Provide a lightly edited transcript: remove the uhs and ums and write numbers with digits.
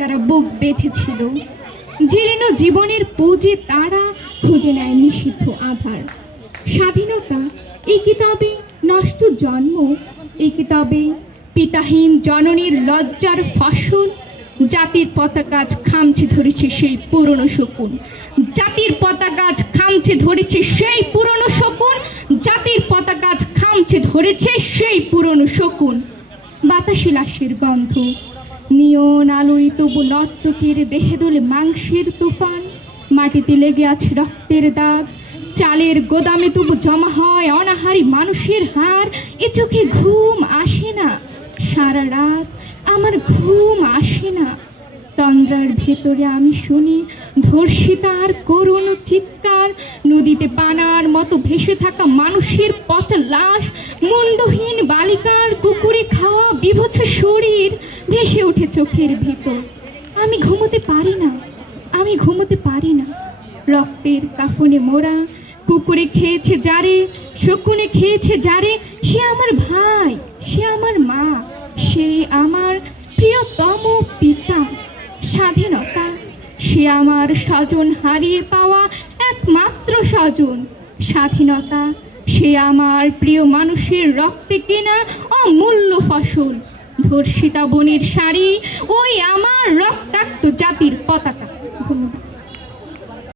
যারা বুক বেঁধেছিল জীর্ণ জীবনের পুঁজি তারা খুঁজে নেয় নিষিদ্ধ আধার। স্বাধীনতা এই কিতাবে নষ্ট জন্ম, এই কিতাবে পিতাহীন জননীর লজ্জার ফসল। জাতির পতাকা আজ খামচে ধরেছে সেই পুরনো শকুন, জাতির পতাকা আজ খামচে ধরেছে সেই পুরনো শকুন, জাতির পতাকা আজ খামচে ধরেছে সেই পুরনো শকুন। বাতাসে লাশের গন্ধ, নিয়ন আলোয় তবু নর্তকের দেহে দোলে মাংসের তুফান। মাটিতে লেগে আছে রক্তের দাগ, চালের গোদামে তবু জমা হয় অনাহারী মানুষের হাড়। এ চোখে ঘুম আসে না, সারা রাত আমার ঘুম আসে না। তন্দ্রার ভেতরে আমি শুনি ধর্ষিতার করুণ চিৎকার, নদীতে পানার মতো ভেসে থাকা মানুষের পচা লাশ, মুন্ডহীন বালিকার কুকুরে খাওয়া বিভৎস শরীর ভেসে ওঠে চোখের ভিতর। আমি ঘুমোতে পারি না, আমি ঘুমোতে পারি না। রক্তের কাফনে মোরা, কুকুরে খেয়েছে যারে, শকুনে খেয়েছে যারে, সে আমার ভাই, সে আমার মা, সে আমার প্রিয়তম পিতা। স্বাধীনতা সে আমার স্বজন হারিয়ে পাওয়া একমাত্র স্বজন। স্বাধীনতা সে আমার প্রিয় মানুষের রক্তে কেনা অমূল্য ফসল। ধর্ষিতা বনের শাড়ি, ওই আমার রক্তাক্ত জাতির পতাকা। ধন্যবাদ।